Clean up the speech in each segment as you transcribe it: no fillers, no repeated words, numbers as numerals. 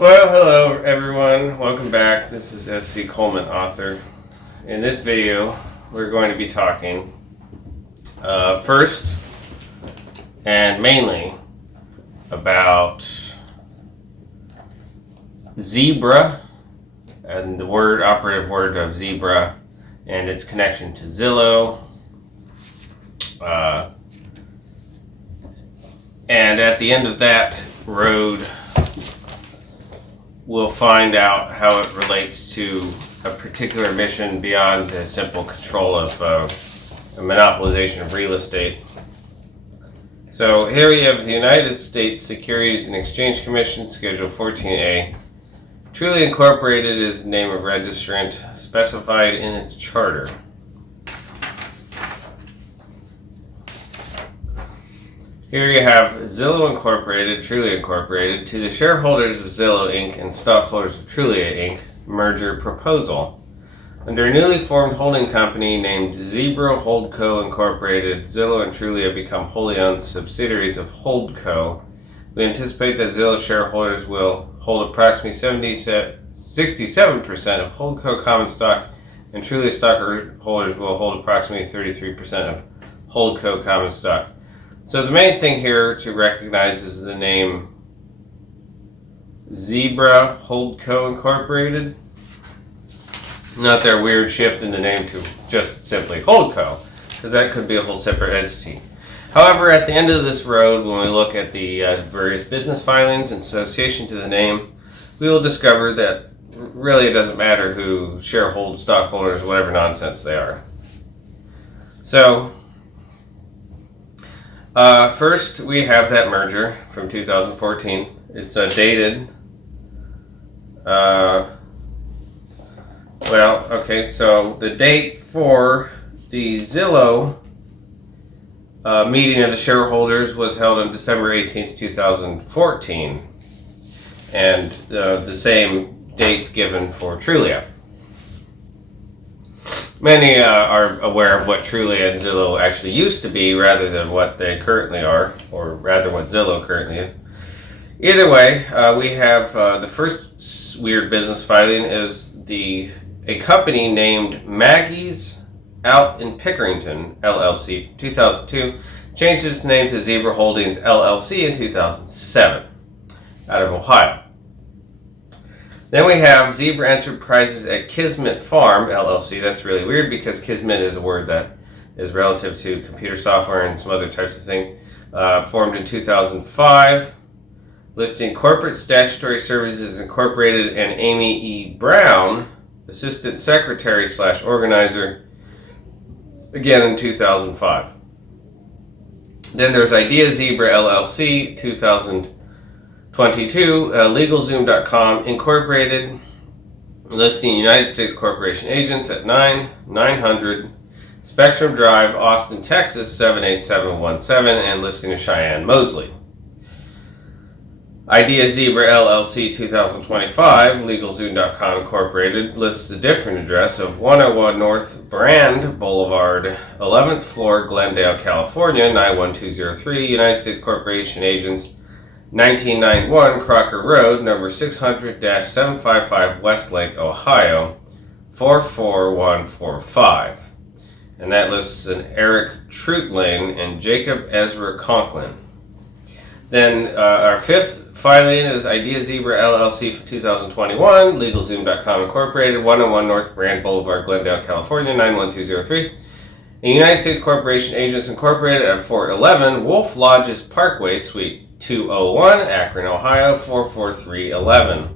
Well, hello everyone. Welcome back. This is S.C. Coleman, author. In this video, we're going to be talking first and mainly about zebra and the operative word of zebra and its connection to Zillow. And at the end of that road, we'll find out how it relates to a particular mission beyond the simple control of a monopolization of real estate. So here we have the United States Securities and Exchange Commission, Schedule 14A. Truly Incorporated is the name of registrant specified in its charter. Here you have Zillow Incorporated, Trulia Incorporated, to the shareholders of Zillow Inc. and stockholders of Trulia Inc. merger proposal. Under a newly formed holding company named Zebra Holdco Incorporated, Zillow and Trulia become wholly owned subsidiaries of Holdco. We anticipate that Zillow shareholders will hold approximately 67% of Holdco common stock, and Trulia stockholders will hold approximately 33% of Holdco common stock. So the main thing here to recognize is the name Zebra Holdco Incorporated. Not their weird shift in the name to just simply Holdco, because that could be a whole separate entity. However, at the end of this road, when we look at the various business filings in association to the name, we will discover that really it doesn't matter who shareholds, stockholders, whatever nonsense they are. So, first, we have that merger from 2014. It's dated. So the date for the Zillow meeting of the shareholders was held on December 18th, 2014. And the same dates given for Trulia. Many are aware of what Trulia and Zillow actually used to be rather than what they currently are, or rather what Zillow currently is. Either way, we have the first weird business filing is a company named Maggie's Out in Pickerington, LLC, 2002, changed its name to Zebra Holdings, LLC in 2007, out of Ohio. Then we have Zebra Enterprises at Kismet Farm, LLC. That's really weird because Kismet is a word that is relative to computer software and some other types of things. Formed in 2005, listing Corporate Statutory Services Incorporated and Amy E. Brown, Assistant Secretary / Organizer, again in 2005. Then there's Idea Zebra LLC, 2022, LegalZoom.com Incorporated, listing United States Corporation agents at 900 Spectrum Drive, Austin, Texas, 78717, and listing of Cheyenne Mosley. Idea Zebra LLC 2025, LegalZoom.com Incorporated, lists a different address of 101 North Brand Boulevard, 11th floor, Glendale, California, 91203, United States Corporation agents, 1991 Crocker Road, number 600-755 Westlake, Ohio, 44145. And that lists an Eric Trutlane and Jacob Ezra Conklin. Then our fifth filing is Idea Zebra LLC for 2021, LegalZoom.com Incorporated, 101 North Brand Boulevard, Glendale, California, 91203. And United States Corporation Agents Incorporated at 411 Wolf Lodges Parkway, Suite 201, Akron, Ohio, 44311.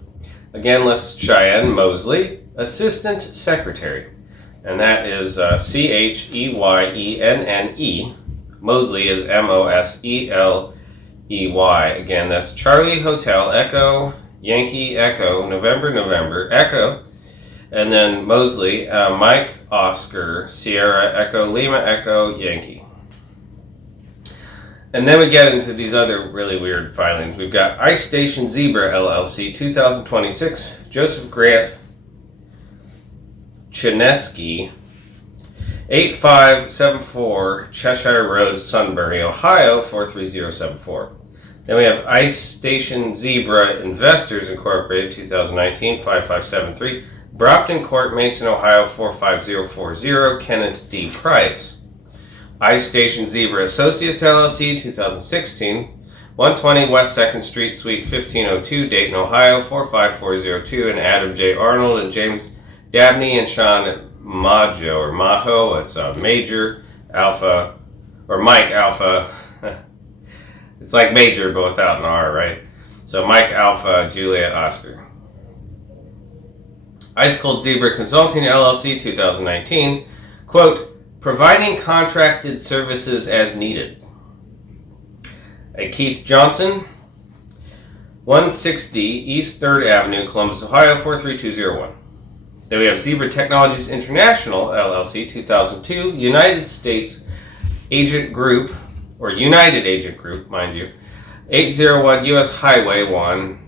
Again, lists Cheyenne Mosley, Assistant Secretary. And that is Cheyenne. Mosley is Mosley. Again, that's Charlie Hotel Echo Yankee Echo November Echo, and then Mosley, Mike Oscar Sierra Echo Lima Echo Yankee. And then we get into these other really weird filings. We've got Ice Station Zebra LLC 2026, Joseph Grant Chinesky, 8574 Cheshire Road, Sunbury, Ohio, 43074. Then we have Ice Station Zebra Investors Incorporated, 2019, 5573. Brompton Court, Mason, Ohio, 45040. Kenneth D. Price. Ice Station Zebra Associates, LLC, 2016. 120 West 2nd Street, Suite 1502, Dayton, Ohio, 45402. And Adam J. Arnold and James Dabney and Sean Majo. It's Major Alpha, or Mike Alpha. It's like Major, but without an R, right? So Mike Alpha, Juliet Oscar. Ice Cold Zebra Consulting, LLC, 2019. Quote, providing contracted services as needed. Keith Johnson, 160 East 3rd Avenue, Columbus, Ohio, 43201. Then we have Zebra Technologies International, LLC, 2002. United States Agent Group, or United Agent Group, mind you, 801 U.S. Highway 1,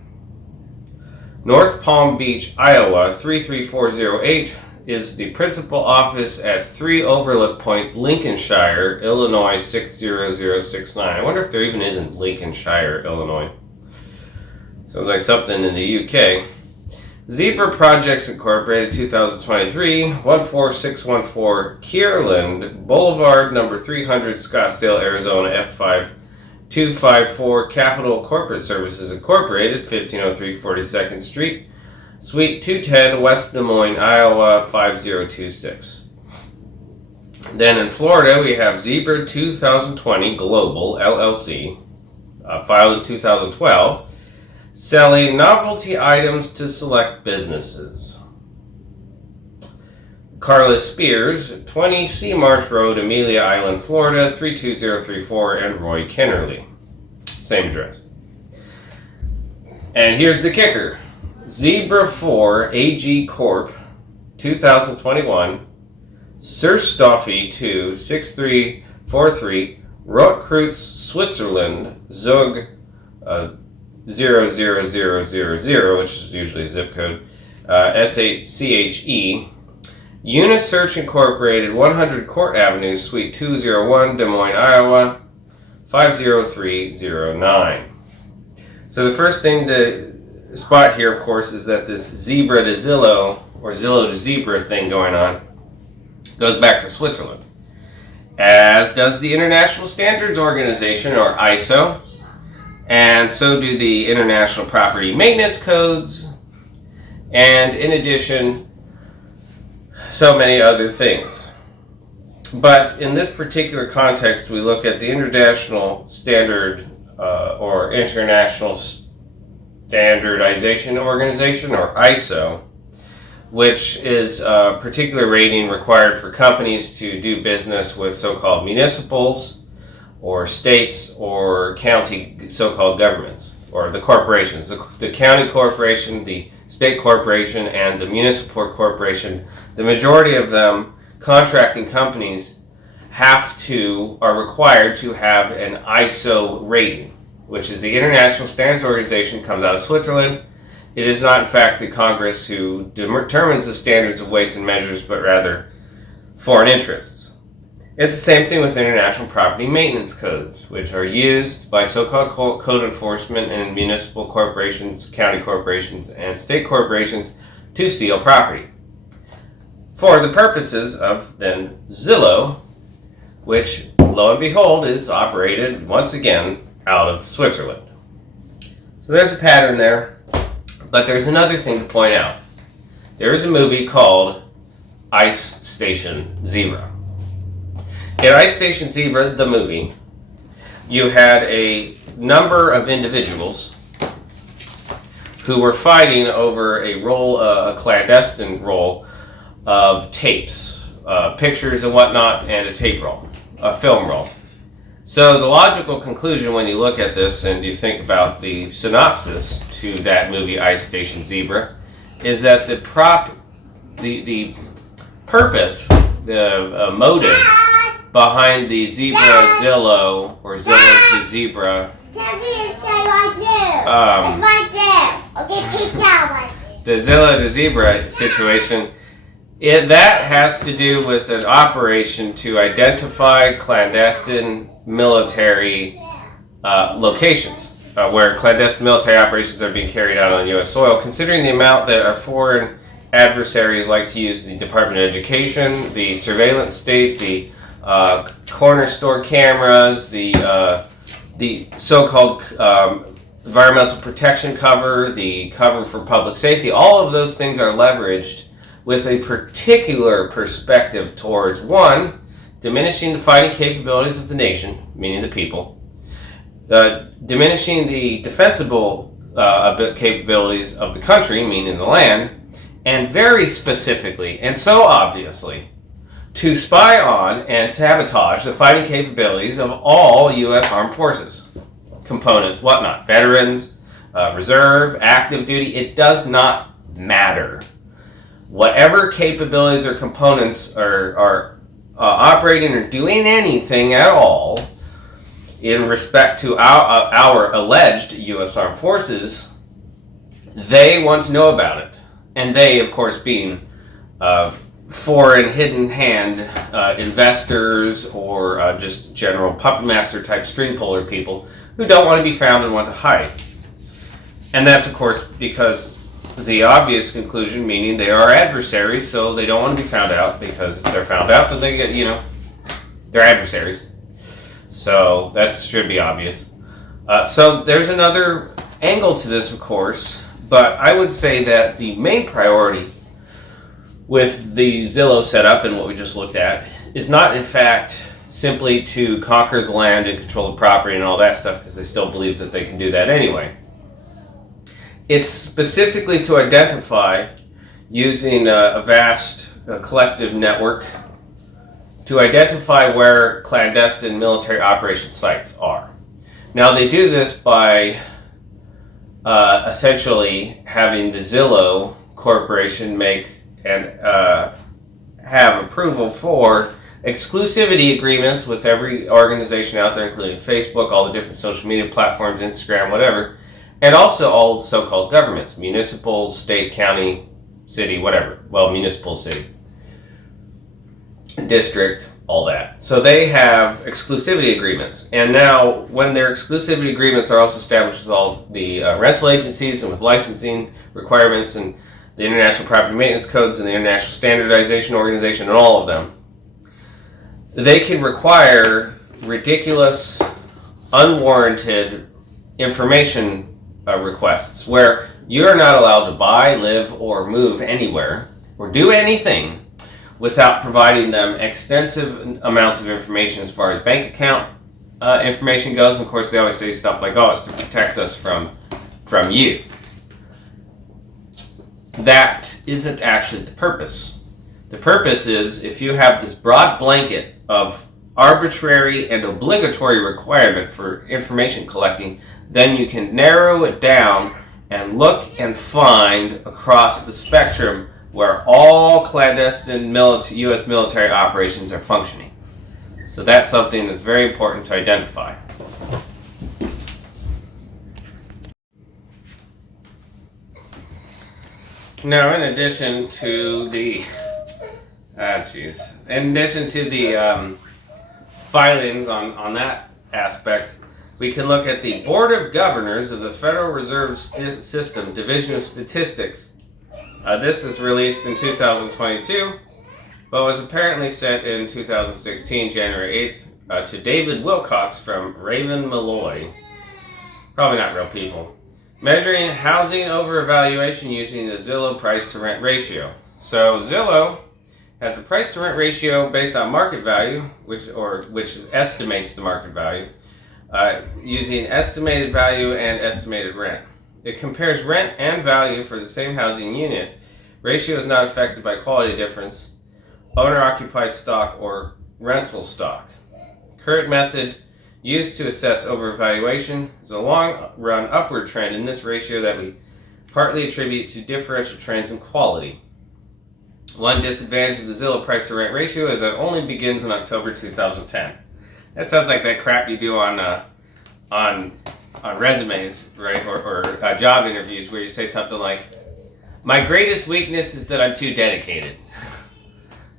North Palm Beach, Iowa, 33408, is the principal office at 3 Overlook Point, Lincolnshire, Illinois, 60069. I wonder if there even isn't Lincolnshire, Illinois. Sounds like something in the UK. Zebra Projects Incorporated, 2023, 14614 Kierland Boulevard, number 300, Scottsdale, Arizona, F5254. Capital Corporate Services Incorporated, 1503 42nd Street, Suite 210, West Des Moines, Iowa, 5026. Then in Florida, we have Zebra 2020 Global, LLC, filed in 2012. Selling novelty items to select businesses. Carla Spears, 20 Seamarsh Road, Amelia Island, Florida, 32034, and Roy Kennerly. Same address. And here's the kicker. Zebra 4 AG Corp, 2021, Surstoffy 2, 6343, Rotkreuz, Switzerland, Zug, 00000, which is usually zip code, SHCHE. Unisearch Incorporated, 100 Court Avenue, Suite 201, Des Moines, Iowa, 50309. So the first thing to spot here, of course, is that this Zebra to Zillow, or Zillow to Zebra thing going on, goes back to Switzerland. As does the International Standards Organization, or ISO, and so do the International Property Maintenance Codes, and in addition, so many other things. But in this particular context, we look at the International Standard or International Standardization Organization, or ISO, which is a particular rating required for companies to do business with so-called municipals, or states, or county so-called governments, or the corporations. The county corporation, the state corporation, and the municipal corporation, the majority of them, contracting companies, are required to have an ISO rating, which is the International Standards Organization, comes out of Switzerland. It is not, in fact, the Congress who determines the standards of weights and measures, but rather foreign interests. It's the same thing with international property maintenance codes, which are used by so-called code enforcement and municipal corporations, county corporations, and state corporations to steal property, for the purposes of then Zillow, which, lo and behold, is operated once again out of Switzerland. So there's a pattern there, but there's another thing to point out. There is a movie called Ice Station Zebra. In Ice Station Zebra, the movie, you had a number of individuals who were fighting over a clandestine roll of tapes, pictures and whatnot, and a tape roll, a film roll. So the logical conclusion when you look at this and you think about the synopsis to that movie, Ice Station Zebra, is that the purpose, the motive behind the Zebra Zillow, or Zillow to Zebra, the Zillow to Zebra situation, that has to do with an operation to identify clandestine military locations. where clandestine military operations are being carried out on U.S. soil, considering the amount that our foreign adversaries like to use the Department of Education, the surveillance state, the corner store cameras, the so-called environmental protection cover, the cover for public safety, all of those things are leveraged with a particular perspective towards, one, diminishing the fighting capabilities of the nation, meaning the people, diminishing the defensible capabilities of the country, meaning the land, and very specifically, and so obviously, to spy on and sabotage the fighting capabilities of all U.S. armed forces, components, whatnot, veterans, reserve, active duty, it does not matter. Whatever capabilities or components are operating or doing anything at all in respect to our alleged U.S. armed forces, they want to know about it. And they, of course, being foreign hidden hand investors or just general puppet master type string puller people who don't want to be found and want to hide. And that's, of course, because the obvious conclusion, meaning they are adversaries, so they don't want to be found out, because if they're found out, then they get, they're adversaries. So that should be obvious. So there's another angle to this, of course, but I would say that the main priority with the Zillow setup and what we just looked at is not, in fact, simply to conquer the land and control the property and all that stuff, because they still believe that they can do that anyway. It's specifically to identify, using a vast collective network, to identify where clandestine military operation sites are. Now, they do this by essentially having the Zillow Corporation make and have approval for exclusivity agreements with every organization out there, including Facebook, all the different social media platforms, Instagram, whatever, and also all the so-called governments, municipal, state, county, city, whatever. Well, municipal, city, district, all that. So they have exclusivity agreements. And now, when their exclusivity agreements are also established with all the rental agencies and with licensing requirements and the International Property Maintenance Codes and the International Standardization Organization and all of them, they can require ridiculous, unwarranted information requests where you're not allowed to buy, live, or move anywhere or do anything without providing them extensive amounts of information as far as bank account information goes. And of course, they always say stuff like, oh, it's to protect us from you. That isn't actually the purpose. The purpose is, if you have this broad blanket of arbitrary and obligatory requirement for information collecting, then you can narrow it down and look and find across the spectrum where all clandestine U.S. military operations are functioning. So that's something that's very important to identify. Now, in addition to the filings on that aspect, we can look at the Board of Governors of the Federal Reserve System Division of Statistics. This is released in 2022, but was apparently sent in 2016, January 8th, to David Wilcox from Raven Malloy. Probably not real people. Measuring housing over evaluation using the Zillow price-to-rent ratio. So Zillow has a price-to-rent ratio based on market value, which estimates the market value, using estimated value and estimated rent. It compares rent and value for the same housing unit. Ratio is not affected by quality difference, owner-occupied stock, or rental stock. Current method used to assess overvaluation is a long-run upward trend in this ratio that we partly attribute to differential trends in quality. One disadvantage of the Zillow price-to-rent ratio is that it only begins in October 2010. That sounds like that crap you do on resumes, right, or job interviews, where you say something like, "My greatest weakness is that I'm too dedicated."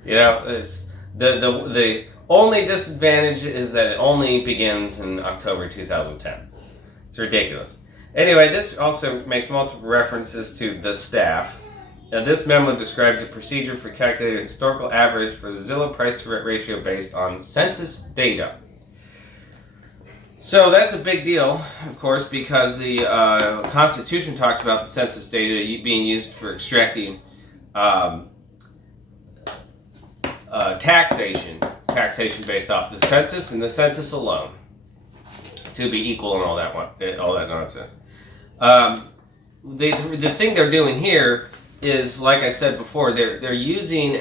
It's the only disadvantage is that it only begins in October 2010. It's ridiculous. Anyway, this also makes multiple references to the staff. Now, this memo describes a procedure for calculating historical average for the Zillow price-to-rent ratio based on census data. So that's a big deal, of course, because the Constitution talks about the census data being used for extracting taxation based off the census and the census alone, to be equal and all that nonsense. The thing they're doing here is, like I said before, they're using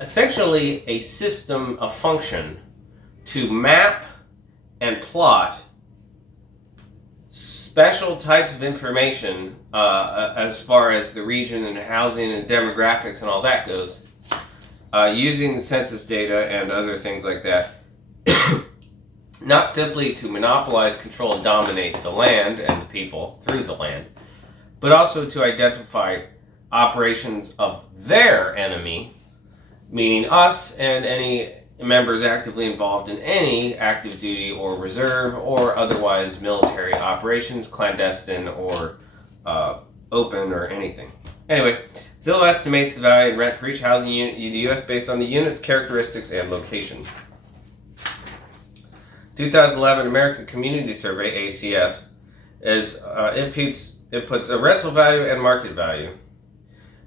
essentially a system, a function, to map and plot special types of information as far as the region and housing and demographics and all that goes, using the census data and other things like that. Not simply to monopolize, control, and dominate the land and the people through the land, but also to identify operations of their enemy, meaning us and any members actively involved in any active duty or reserve or otherwise military operations, clandestine or open or anything. Anyway, Zillow estimates the value of rent for each housing unit in the U.S. based on the unit's characteristics and location. 2011 American Community Survey, ACS, it puts a rental value and market value.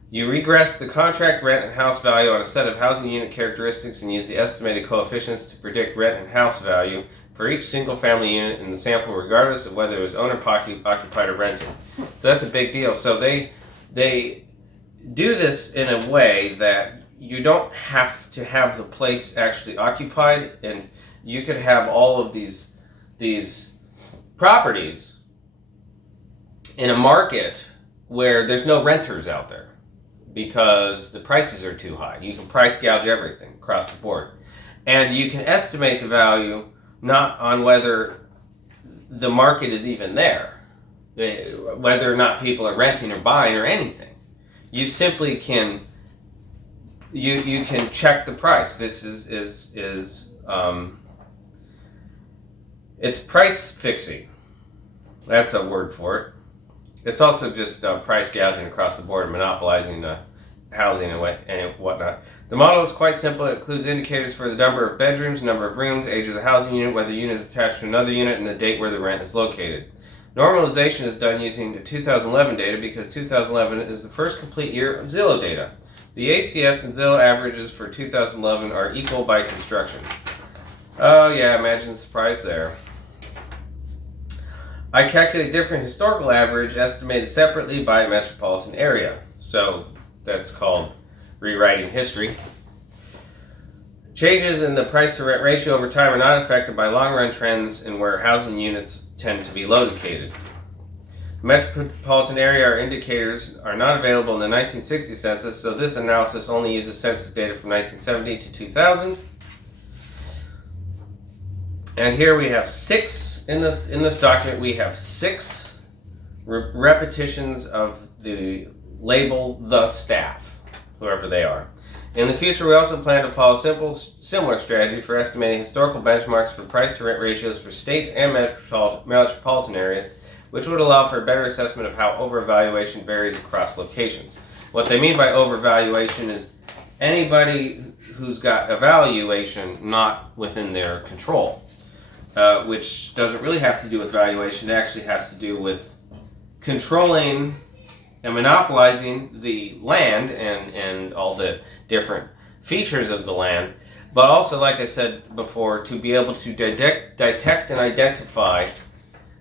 You regress the contract rent and house value on a set of housing unit characteristics and use the estimated coefficients to predict rent and house value for each single family unit in the sample, regardless of whether it was owner occupied or rented. So that's a big deal. So they do this in a way that you don't have to have the place actually occupied, and you could have all of these properties in a market where there's no renters out there because the prices are too high. You can price gouge everything across the board. And you can estimate the value not on whether the market is even there, whether or not people are renting or buying or anything. You simply can you can check the price. This is it's price fixing. That's a word for it. It's also just price gouging across the board and monopolizing housing and whatnot. The model is quite simple. It includes indicators for the number of bedrooms, number of rooms, age of the housing unit, whether the unit is attached to another unit, and the date where the rent is located. Normalization is done using the 2011 data because 2011 is the first complete year of Zillow data. The ACS and Zillow averages for 2011 are equal by construction. Oh yeah, imagine the surprise there. I calculate different historical average estimated separately by metropolitan area. So that's called rewriting history. Changes in the price to rent ratio over time are not affected by long run trends in where housing units tend to be located. Metropolitan area indicators are not available in the 1960 census, so this analysis only uses census data from 1970 to 2000. And here we have in this document we have six repetitions of the label the staff, whoever they are. In the future, we also plan to follow similar strategy for estimating historical benchmarks for price to rent ratios for states and metropolitan areas, which would allow for a better assessment of how overvaluation varies across locations. What they mean by overvaluation is anybody who's got a valuation not within their control, which doesn't really have to do with valuation. It actually has to do with controlling and monopolizing the land and all the different features of the land, but also, like I said before, to be able to detect and identify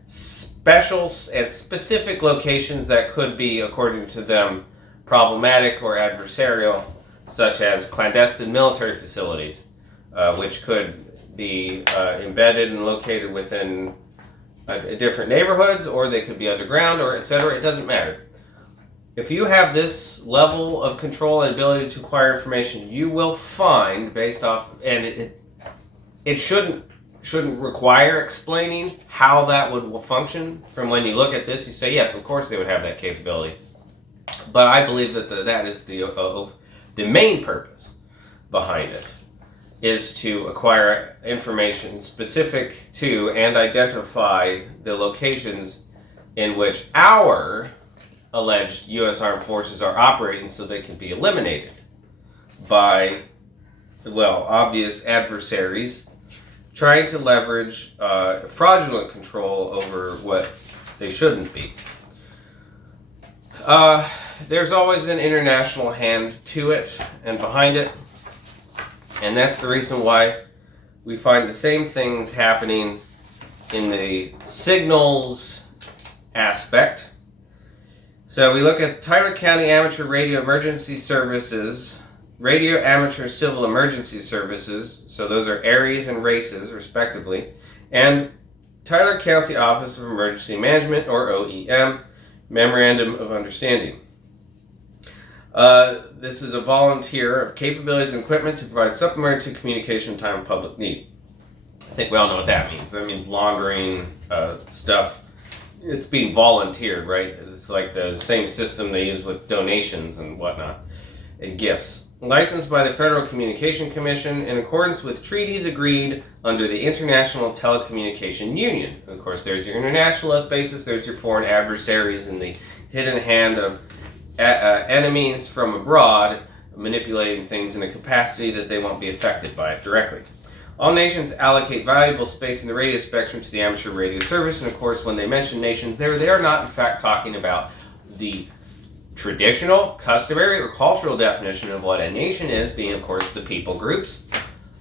special and specific locations that could be, according to them, problematic or adversarial, such as clandestine military facilities, which could be embedded and located within different neighborhoods, or they could be underground, or etc. It doesn't matter. If you have this level of control and ability to acquire information, you will find, based off, and it shouldn't require explaining how that would function. From when you look at this, you say, yes, of course they would have that capability. But I believe that that is the main purpose behind it. is to acquire information specific to and identify the locations in which our alleged U.S. Armed Forces are operating so they can be eliminated by, well, obvious adversaries trying to leverage fraudulent control over what they shouldn't be. There's always an international hand to it and behind it, and that's the reason why we find the same things happening in the signals aspect. So we look at Tyler County Amateur Radio Emergency Services, Radio Amateur Civil Emergency Services, so those are ARES and RACES respectively, and Tyler County Office of Emergency Management, or OEM, Memorandum of Understanding. This is a volunteer of capabilities and equipment to provide supplementary communication time of public need. I think we all know what that means. That means laundering stuff. It's being volunteered, right? It's like the same system they use with donations and whatnot, and gifts. Licensed by the Federal Communication Commission in accordance with treaties agreed under the International Telecommunication Union. Of course, there's your internationalist basis, there's your foreign adversaries, and the hidden hand of enemies from abroad manipulating things in a capacity that they won't be affected by it directly. All nations allocate valuable space in the radio spectrum to the amateur radio service, and of course, when they mention nations, they are not in fact talking about the traditional, customary, or cultural definition of what a nation is, being of course the people groups,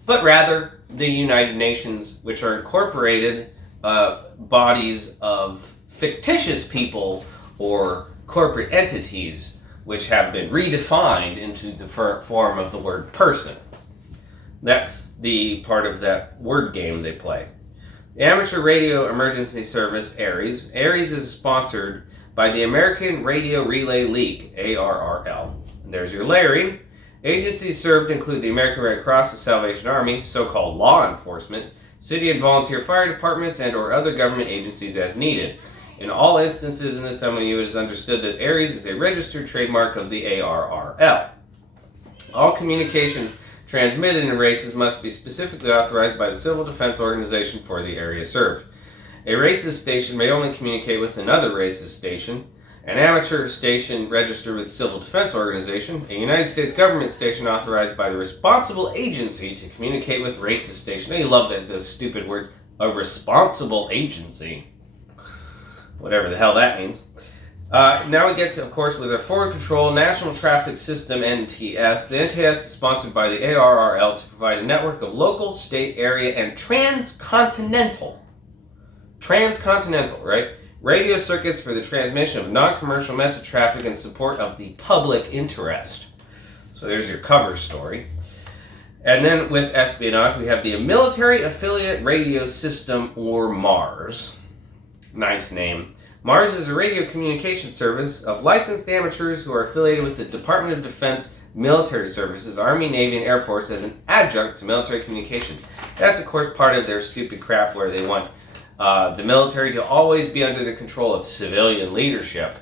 but rather the United Nations, which are incorporated bodies of fictitious people or corporate entities which have been redefined into the form of the word person. That's the part of that word game they play. The Amateur Radio Emergency Service, ARES. ARES is sponsored by the American Radio Relay League, ARRL. And there's your layering. Agencies served include the American Red Cross, the Salvation Army, so-called law enforcement, city and volunteer fire departments, and or other government agencies as needed. In all instances in this MOU, it is understood that ARES is a registered trademark of the ARRL. All communications transmitted in races must be specifically authorized by the Civil Defense Organization for the area served. A races station may only communicate with another races station, an amateur station registered with the Civil Defense Organization, a United States government station authorized by the responsible agency to communicate with races station. You love that, those stupid words, a responsible agency. Whatever the hell that means. Now we get to, of course, with our Forward Control National Traffic System, NTS. The NTS is sponsored by the ARRL to provide a network of local, state, area, and transcontinental, right? Radio circuits for the transmission of non-commercial message traffic in support of the public interest. So there's your cover story. And then with espionage, we have the Military Affiliate Radio System, or MARS. Nice name. MARS is a radio communication service of licensed amateurs who are affiliated with the Department of Defense Military Services, Army, Navy, and Air Force as an adjunct to military communications. That's, of course, part of their stupid crap where they want the military to always be under the control of civilian leadership,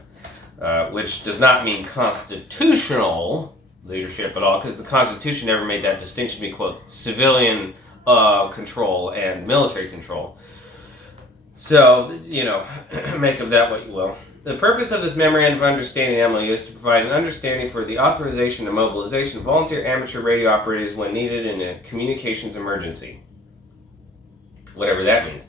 which does not mean constitutional leadership at all, because the Constitution never made that distinction between, quote, civilian control and military control. So, you know, make of that what you will. The purpose of this Memorandum of Understanding MOU is to provide an understanding for the authorization and mobilization of volunteer amateur radio operators when needed in a communications emergency. Whatever that means.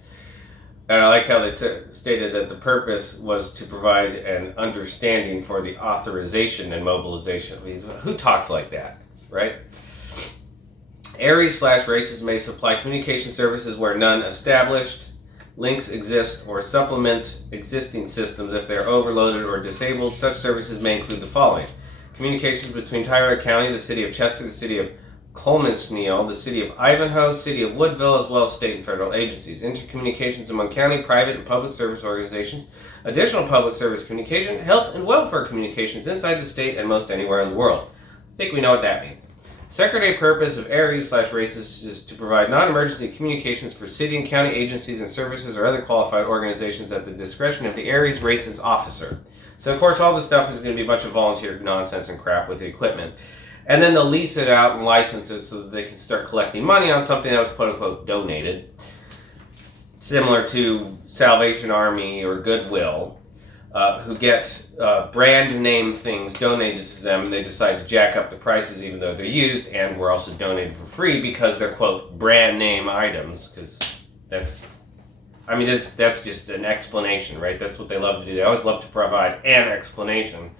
And I like how they stated that the purpose was to provide an understanding for the authorization and mobilization. I mean, who talks like that, right? ARES/RACES may supply communication services where none established. Links exist or supplement existing systems if they are overloaded or disabled. Such services may include the following: communications between Tyler County, the city of Chester, the city of Colmesneil, the city of Ivanhoe, city of Woodville, as well as state and federal agencies. Intercommunications among county, private, and public service organizations. Additional public service communication, health and welfare communications inside the state and most anywhere in the world. I think we know what that means. Secondary purpose of ARES/RACES is to provide non-emergency communications for city and county agencies and services or other qualified organizations at the discretion of the ARES/RACES officer. So, of course, all this stuff is going to be a bunch of volunteer nonsense and crap with the equipment. And then they'll lease it out and license it so that they can start collecting money on something that was quote unquote donated. Similar to Salvation Army or Goodwill, who get brand name things donated to them, and they decide to jack up the prices even though they're used and were also donated for free because they're quote brand name items. Because that's just an explanation, right? That's what they love to do. They always love to provide an explanation.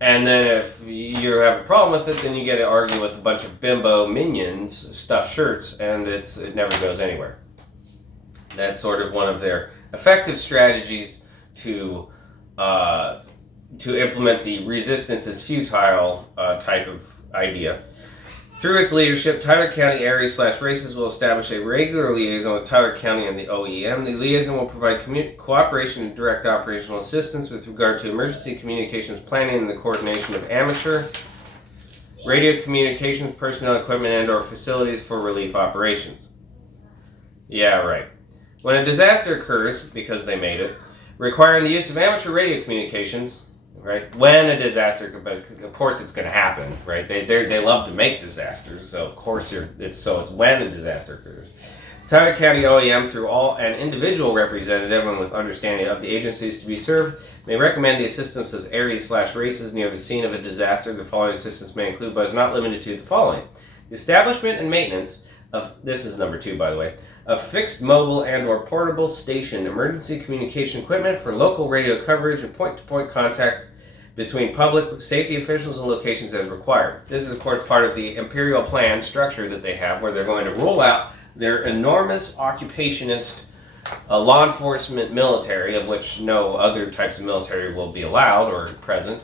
And then if you have a problem with it, then you get to argue with a bunch of bimbo minions, stuffed shirts, and it never goes anywhere. That's sort of one of their effective strategies to implement the resistance is futile type of idea. Through its leadership, Tyler County Areas/Races will establish a regular liaison with Tyler County and the OEM. The liaison will provide cooperation and direct operational assistance with regard to emergency communications planning and the coordination of amateur radio communications, personnel, equipment, and/or facilities for relief operations. Yeah, right. When a disaster occurs, because they made it, requiring the use of amateur radio communications, right? When a disaster, of course it's going to happen, right? They love to make disasters, so of course it's when a disaster occurs. Tyler County OEM, through an individual representative and with understanding of the agencies to be served, may recommend the assistance of areas/races near the scene of a disaster. The following assistance may include, but is not limited to, the following: the establishment and maintenance of, this is number 2 by the way, of fixed mobile and/or portable station emergency communication equipment for local radio coverage and point-to-point contact between public safety officials and locations as required. This is, of course, part of the imperial plan structure that they have, where they're going to roll out their enormous occupationist law enforcement military, of which no other types of military will be allowed or present,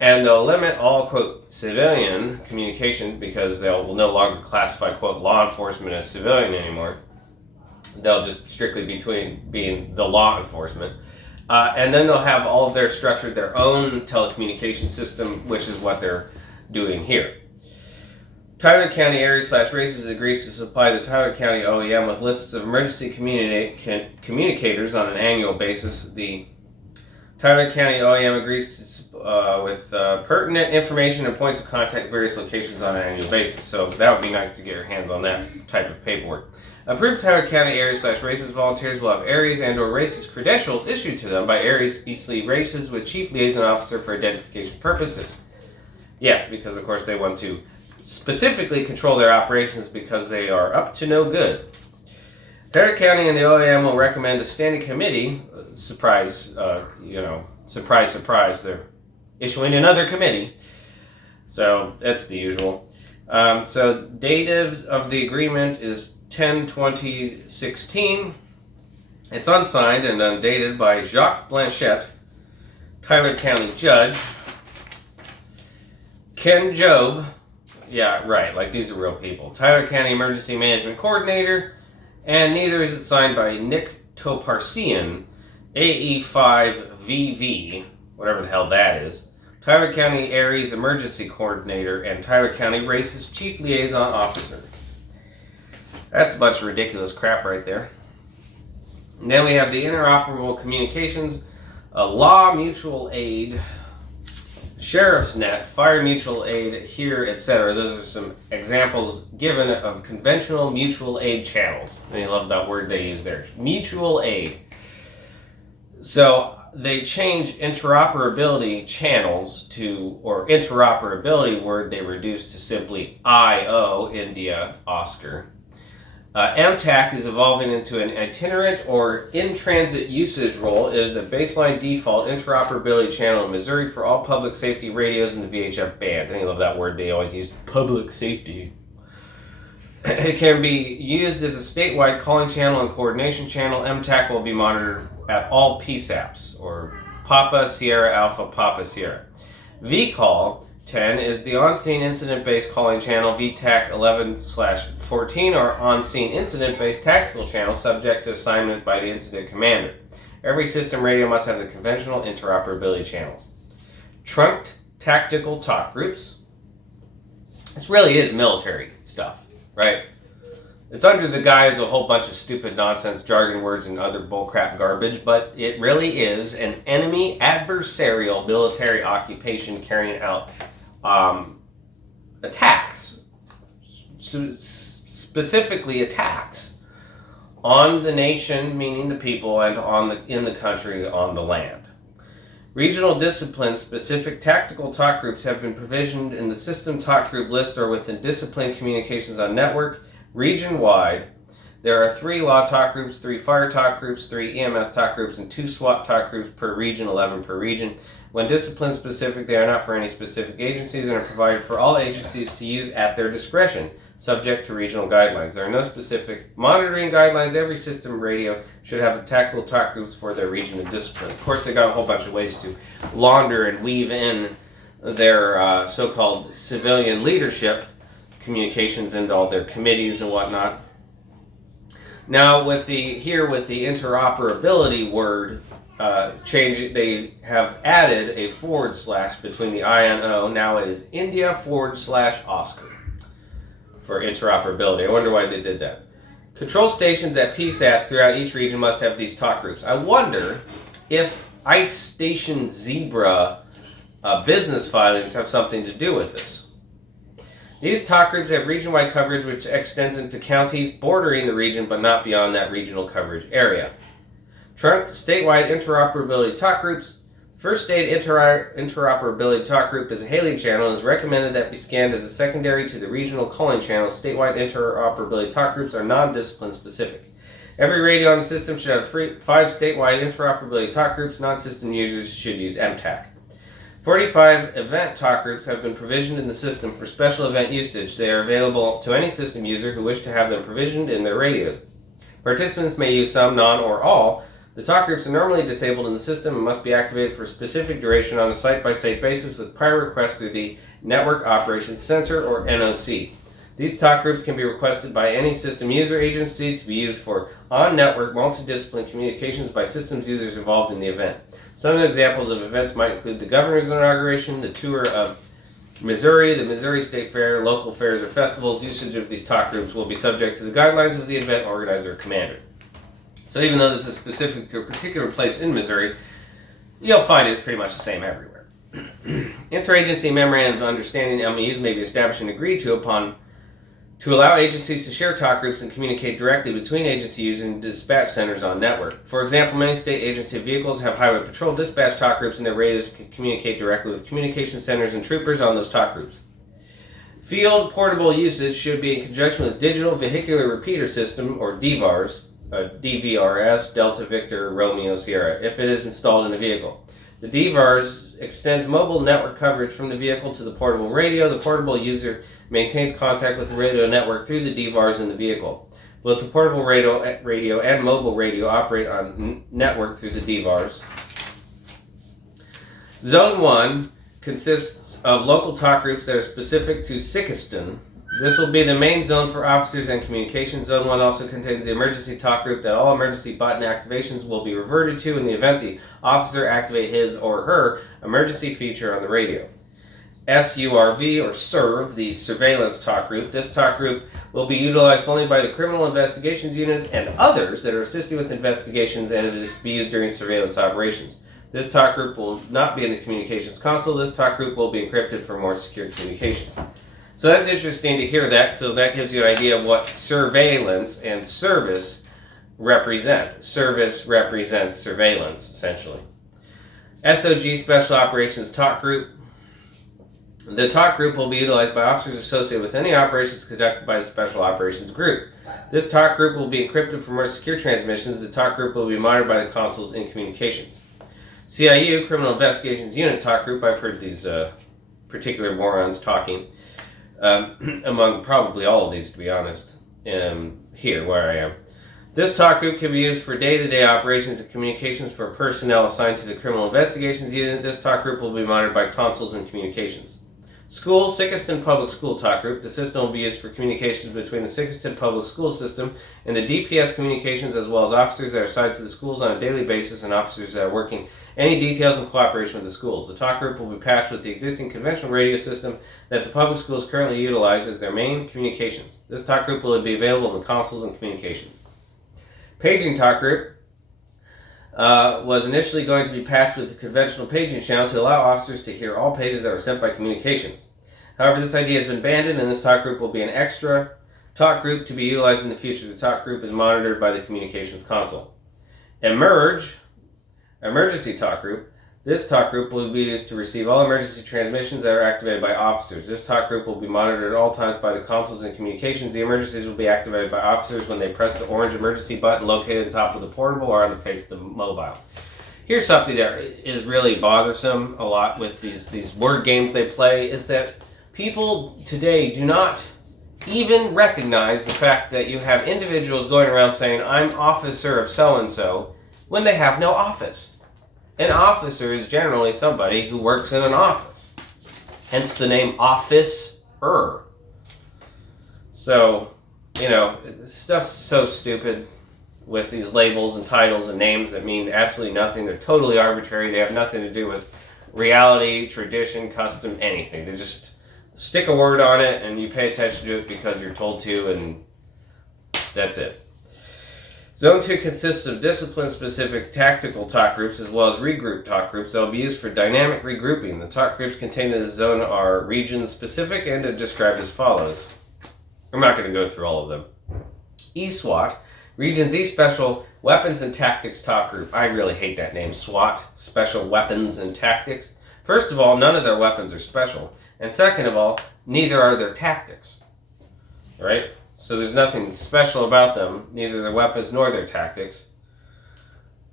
and they'll limit all, quote, civilian communications because they will no longer classify, quote, law enforcement as civilian anymore. They'll just strictly being the law enforcement. And then they'll have all of their structured their own telecommunication system, which is what they're doing here. Tyler County Areas/Races agrees to supply the Tyler County OEM with lists of emergency communicators on an annual basis. The Tyler County OEM agrees with pertinent information and points of contact at various locations on an annual basis. So that would be nice to get your hands on that type of paperwork. Approved Tyler County Areas/Races volunteers will have Areas and/or Races credentials issued to them by Areas Eastleigh Races with Chief Liaison Officer for identification purposes. Yes, because of course they want to specifically control their operations because they are up to no good. Tyler County and the OEM will recommend a standing committee. Surprise, surprise, they're issuing another committee. So that's the usual. So date of the agreement is 10/2016. It's unsigned and undated by Jacques Blanchette, Tyler County Judge, Ken Job, yeah, right, like these are real people, Tyler County Emergency Management Coordinator, and neither is it signed by Nick Toparsian, AE5VV, whatever the hell that is, Tyler County Areas Emergency Coordinator, and Tyler County Races Chief Liaison Officer. That's a bunch of ridiculous crap right there. And then we have the interoperable communications, law mutual aid, sheriff's net, fire mutual aid here, etc. Those are some examples given of conventional mutual aid channels. And I love that word they use there, mutual aid. So they change interoperability channels to, or interoperability word they reduced to simply IO, India, Oscar. MTAC is evolving into an itinerant or in-transit usage role. It is a baseline default interoperability channel in Missouri for all public safety radios in the VHF band. I love that word they always use, public safety. It can be used as a statewide calling channel and coordination channel. MTAC will be monitored at all PSAPs, or Papa Sierra Alpha Papa Sierra. VCall 10 is the on-scene incident-based calling channel. VTAC 11/14 are on-scene incident-based tactical channel subject to assignment by the incident commander. Every system radio must have the conventional interoperability channels. Trunked tactical talk groups. This really is military stuff, right? It's under the guise of a whole bunch of stupid nonsense, jargon words, and other bullcrap garbage, but it really is an enemy adversarial military occupation carrying out attacks, specifically attacks on the nation, meaning the people, and in the country, on the land. Regional discipline-specific tactical talk groups have been provisioned in the system talk group list or within discipline communications on network, region-wide. There are 3 law talk groups, 3 fire talk groups, 3 EMS talk groups, and 2 SWAT talk groups per region, 11 per region. When discipline-specific, they are not for any specific agencies and are provided for all agencies to use at their discretion, subject to regional guidelines. There are no specific monitoring guidelines. Every system radio should have the tactical talk groups for their region of discipline. Of course, they got a whole bunch of ways to launder and weave in their so-called civilian leadership communications into all their committees and whatnot. Now, with the interoperability word change, they have added a / between the I and O. Now it is India / Oscar for interoperability. I wonder why they did that. Control stations at PSATs throughout each region must have these talk groups. I wonder if ICE Station Zebra business filings have something to do with this. These talk groups have region-wide coverage which extends into counties bordering the region but not beyond that regional coverage area. Statewide interoperability talk groups. First state interoperability talk group is a hailing channel and is recommended that be scanned as a secondary to the regional calling channels. Statewide interoperability talk groups are non-discipline specific. Every radio on the system should have 5 statewide interoperability talk groups. Non-system users should use MTAC. 45 event talk groups have been provisioned in the system for special event usage. They are available to any system user who wish to have them provisioned in their radios. Participants may use some, none, or all. The talk groups are normally disabled in the system and must be activated for a specific duration on a site-by-site basis with prior request through the Network Operations Center, or NOC. These talk groups can be requested by any system user agency to be used for on-network multidisciplinary communications by systems users involved in the event. Some examples of events might include the governor's inauguration, the tour of Missouri, the Missouri State Fair, local fairs or festivals. Usage of these talk groups will be subject to the guidelines of the event organizer or commander. So even though this is specific to a particular place in Missouri, you'll find it's pretty much the same everywhere. Interagency memorandum of understanding (MOUs) may be established and agreed to upon to allow agencies to share talk groups and communicate directly between agency users and dispatch centers on network. For example, many state agency vehicles have highway patrol dispatch talk groups, and their radios can communicate directly with communication centers and troopers on those talk groups. Field portable usage should be in conjunction with digital vehicular repeater system, or DVARS, DVRS, Delta Victor Romeo Sierra, if it is installed in a vehicle. The DVARS extends mobile network coverage from the vehicle to the portable radio. The portable user maintains contact with the radio network through the DVARS in the vehicle. Both the portable radio and mobile radio operate on network through the DVARS. Zone 1 consists of local talk groups that are specific to Sikistan. This will be the main zone for officers and communications. Zone 1 also contains the emergency talk group that all emergency button activations will be reverted to in the event the officer activate his or her emergency feature on the radio. SURV, or SERV, the surveillance talk group. This talk group will be utilized only by the Criminal Investigations Unit and others that are assisting with investigations, and it is to be used during surveillance operations. This talk group will not be in the communications console. This talk group will be encrypted for more secure communications. So that's interesting to hear that. So that gives you an idea of what surveillance and service represent. Service represents surveillance, essentially. SOG, Special Operations Talk Group. The talk group will be utilized by officers associated with any operations conducted by the Special Operations Group. This talk group will be encrypted for more secure transmissions. The talk group will be monitored by the consoles in communications. CIU, Criminal Investigations Unit Talk Group. I've heard these particular morons talking. Among probably all of these, to be honest, here where I am. This talk group can be used for day-to-day operations and communications for personnel assigned to the Criminal Investigations Unit. This talk group will be monitored by consoles and communications. School, Sikistan Public School Talk Group. The system will be used for communications between the Sikistan Public School System and the DPS communications, as well as officers that are assigned to the schools on a daily basis and officers that are working any details in cooperation with the schools. The talk group will be patched with the existing conventional radio system that the public schools currently utilize as their main communications. This talk group will be available in the consoles and communications. Paging Talk Group was initially going to be patched with the conventional paging channel to allow officers to hear all pages that are sent by communications. However, this idea has been abandoned, and this talk group will be an extra talk group to be utilized in the future. The talk group is monitored by the communications console. Emergency talk group. This talk group will be used to receive all emergency transmissions that are activated by officers. This talk group will be monitored at all times by the consoles and communications. The emergencies will be activated by officers when they press the orange emergency button located on top of the portable or on the face of the mobile. Here's something that is really bothersome a lot with these word games they play, is that people today do not even recognize the fact that you have individuals going around saying, "I'm officer of so-and-so," when they have no office. An officer is generally somebody who works in an office. Hence the name officer. So, stuff's so stupid with these labels and titles and names that mean absolutely nothing. They're totally arbitrary. They have nothing to do with reality, tradition, custom, anything. They just stick a word on it and you pay attention to it because you're told to, and that's it. Zone 2 consists of discipline-specific tactical talk groups as well as regroup talk groups that will be used for dynamic regrouping. The talk groups contained in the zone are region-specific and are described as follows. I'm not going to go through all of them. E-SWAT, Regions E Special Weapons and Tactics Talk Group. I really hate that name, SWAT, Special Weapons and Tactics. First of all, none of their weapons are special. And second of all, neither are their tactics. Right? So there's nothing special about them, neither their weapons nor their tactics.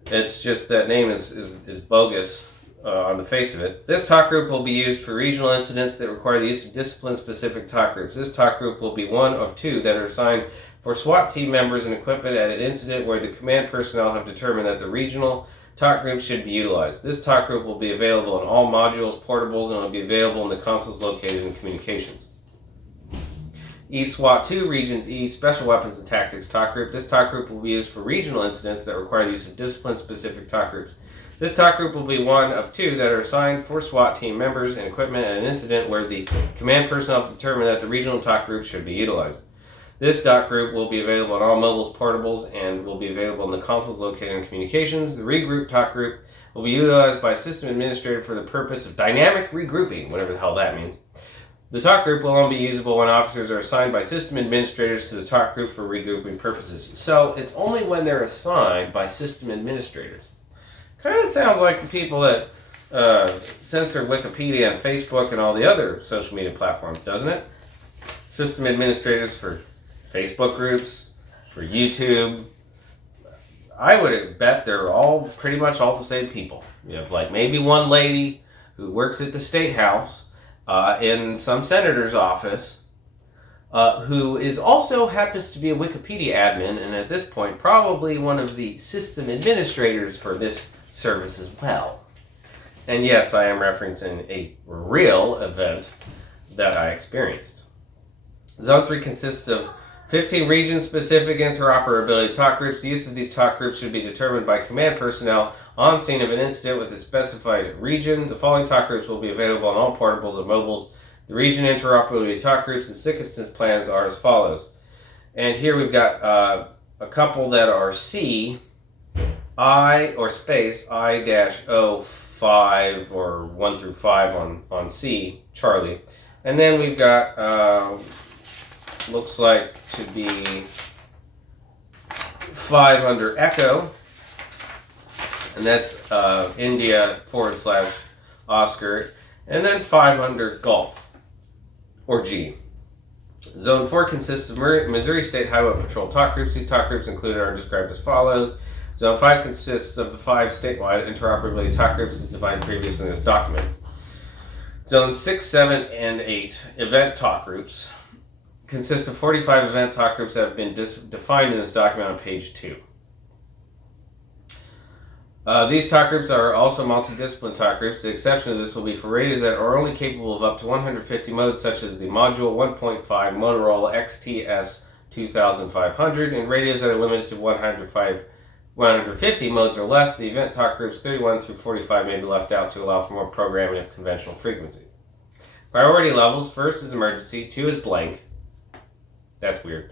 It's just that name is bogus on the face of it. This talk group will be used for regional incidents that require the use of discipline-specific talk groups. This talk group will be one of two that are assigned for SWAT team members and equipment at an incident where the command personnel have determined that the regional talk groups should be utilized. This talk group will be available in all modules, portables, and will be available in the consoles located in communications. E-SWAT 2, Regions E, Special Weapons and Tactics Talk Group. This talk group will be used for regional incidents that require the use of discipline-specific talk groups. This talk group will be one of two that are assigned for SWAT team members and equipment at an incident where the command personnel determine that the regional talk group should be utilized. This talk group will be available on all mobiles, portables, and will be available in the consoles located in communications. The regroup talk group will be utilized by system administrator for the purpose of dynamic regrouping, whatever the hell that means. The talk group will only be usable when officers are assigned by system administrators to the talk group for regrouping purposes. So it's only when they're assigned by system administrators. Kind of sounds like the people that censor Wikipedia and Facebook and all the other social media platforms, doesn't it? System administrators for Facebook groups, for YouTube. I would bet they're all pretty much all the same people. You have like maybe one lady who works at the State House in some senator's office, who is also happens to be a Wikipedia admin, and at this point probably one of the system administrators for this service as well. And yes, I am referencing a real event that I experienced. Zone 3 consists of 15 region-specific interoperability talk groups. The use of these talk groups should be determined by command personnel on scene of an incident with a specified region. The following talk groups will be available on all portables and mobiles. The region interoperability talk groups and assistance plans are as follows. And here we've got a couple that are C, I, or space, I-05 or 1 through 5 on C, Charlie. And then we've got, looks like to be 5 under Echo. And that's India / Oscar. And then 5 under Golf, or G. Zone 4 consists of Missouri State Highway Patrol talk groups. These talk groups included are described as follows. Zone 5 consists of the 5 statewide interoperability talk groups as defined previously in this document. Zones 6, 7, and 8 event talk groups consist of 45 event talk groups that have been defined in this document on page 2. These talk groups are also multidiscipline talk groups. The exception of this will be for radios that are only capable of up to 150 modes, such as the Module 1.5 Motorola XTS 2500, and radios that are limited to 150 modes or less. The event talk groups 31 through 45 may be left out to allow for more programming of conventional frequencies. Priority levels: first is emergency, 2 is blank. That's weird.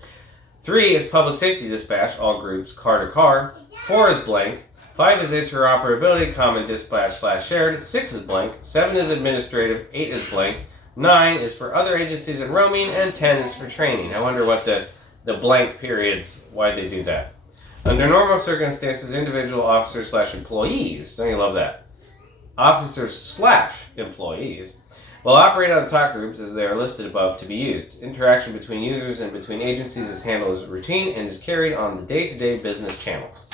3 is public safety dispatch, all groups, car to car. 4 is blank. 5 is interoperability, common dispatch / shared. 6 is blank. 7 is administrative. 8 is blank. 9 is for other agencies and roaming, and 10 is for training. I wonder what the blank periods, why they do that. Under normal circumstances, individual officers / employees, don't you love that? Officers / employees will operate on the talk groups as they are listed above to be used. Interaction between users and between agencies is handled as routine and is carried on the day-to-day business channels.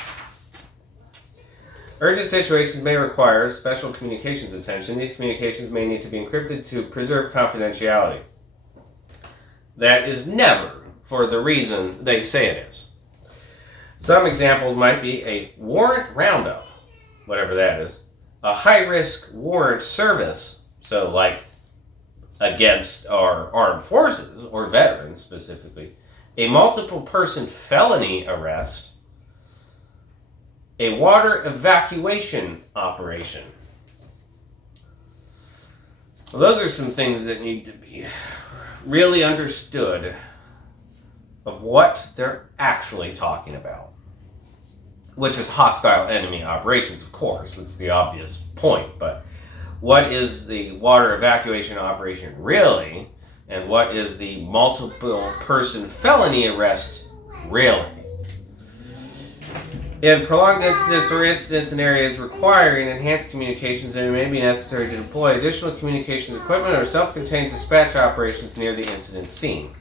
Urgent situations may require special communications attention. These communications may need to be encrypted to preserve confidentiality. That is never for the reason they say it is. Some examples might be a warrant roundup, whatever that is, a high-risk warrant service, so like against our armed forces or veterans specifically, a multiple-person felony arrest, a water evacuation operation. Well, those are some things that need to be really understood of what they're actually talking about, which is hostile enemy operations, of course. That's the obvious point. But what is the water evacuation operation really? And what is the multiple person felony arrest really? In prolonged incidents or incidents in areas requiring enhanced communications, it may be necessary to deploy additional communications equipment or self-contained dispatch operations near the incident scene.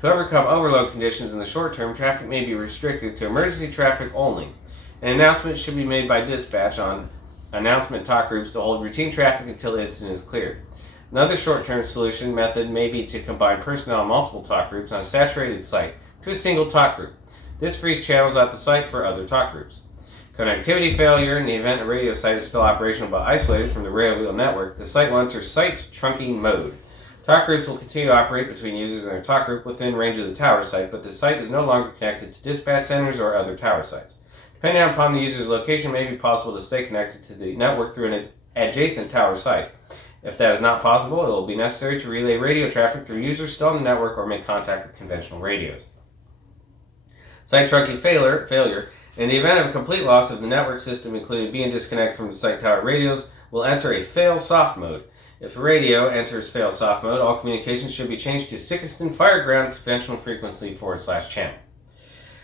To overcome overload conditions in the short term, traffic may be restricted to emergency traffic only. An announcement should be made by dispatch on announcement talk groups to hold routine traffic until the incident is cleared. Another short-term solution method may be to combine personnel on multiple talk groups on a saturated site to a single talk group. This frees channels at the site for other talk groups. Connectivity failure: in the event a radio site is still operational but isolated from the rail wheel network, the site will enter site trunking mode. Talk groups will continue to operate between users and their talk group within range of the tower site, but the site is no longer connected to dispatch centers or other tower sites. Depending upon the user's location, it may be possible to stay connected to the network through an adjacent tower site. If that is not possible, it will be necessary to relay radio traffic through users still on the network or make contact with conventional radios. Site trunking failure: in the event of a complete loss of the network system, including being disconnected from the site tower radios, will enter a fail-soft mode. If a radio enters fail-soft mode, all communications should be changed to Sikeston Fireground conventional frequency /channel.